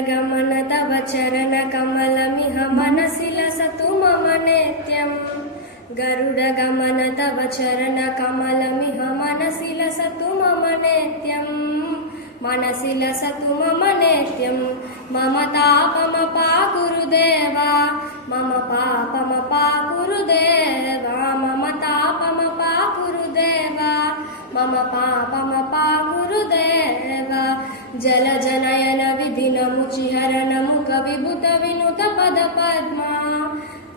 गरुडगमन तव चरणकमलमिह मनसि लसतु मम नित्यम् गरुडगमन तव चरणकमलमिह मनसि लसतु मम नित्यम् मनसि लसतु मम नित्यम् मम तापमपा गुरुदेवा मम पापमपा गुरुदेवा मम तापमपा गुरुदेवा मम पापमपा गुरुदेवा जलजनयन विधिनमुचिहरण मुख विभुत विनुत पद पद्मा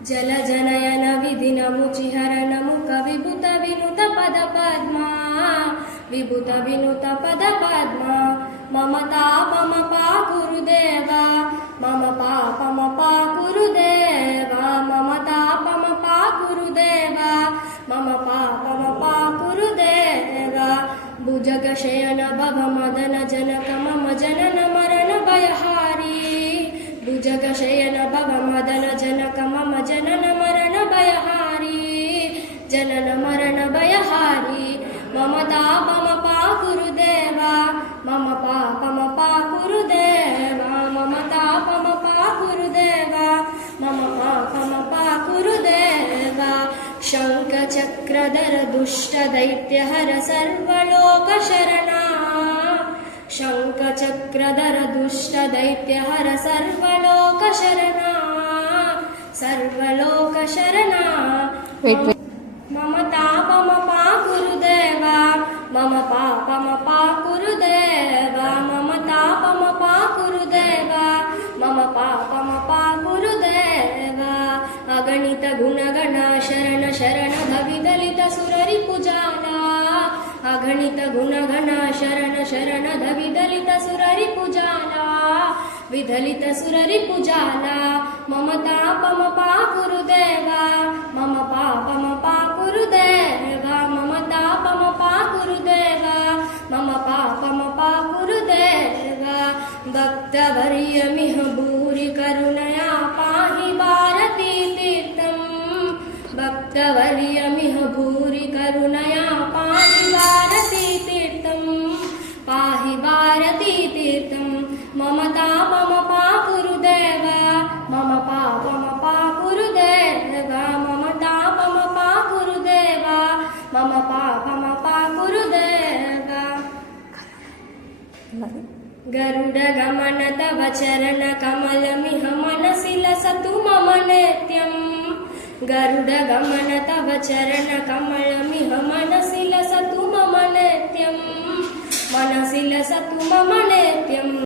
जलजनयन विधिनमुचिहरण मुख विभुत विनुत पद पद्मा विभुत विनुत पद पद्मा मम तापमपा गुरुदेवा मम पापमपा गुरुदेवा मम तापमपा गुरुदेवा मम पापमपा गुरुदेवा भुजगशयन भव मदन जनक मम जनन मरण भयहारी भुजगशयन भव मदन जनक मम जनन मरण भयहारी जनन मरण भयहारी मम तापमपा गुरुदेवा मम पापमपा गुरुदेवा मम तापमपा गुरुदेवा मम पापमपा गुरुदेवा शङ्खचक्रधर दुष्ट दैत्यहर सर्वलोकशरणा शङ्खचक्रधर दुष्ट दैत्यहर सर्वलोकशरणा सर्वलोकशरणा मम तापमपा गुरुदेवा मम पापमपा गुरुदेवा मम तापमपा गुरुदेवा मम पापमपा गुरुदेवा अगणित गुणगण शरण शरण धविदलित सुररिपुजाला अगणित गुणगण शरण शरण धविदलित सुररिपुजाला विदलित सुररिपुजाला मम तापमपा गुरुदेवा मम पापमपा गुरुदेवा मम तापमपा गुरुदेवा मम पापमपा गुरुदेवा भक्तवर्यमिह भूरि करुणया पाहि भारती तीर्थम् भक्तवर्यमिह भूरि करुणया पाहि भारती तीर्थम् पाहि भारती तीर्थम् मम तापमपा गुरुदेवा मम पापमपा गुरुदेवा मम तापमपा गुरुदेवा मम पापमपा गुरुदेवा गरुडगमन तव चरणकमलमिह मनसि लसतु मम नित्यम् गरुडगमन तव चरणकमलमिह मनसि लसतु मम नित्यम् मनसि लसतु मम नित्यम्।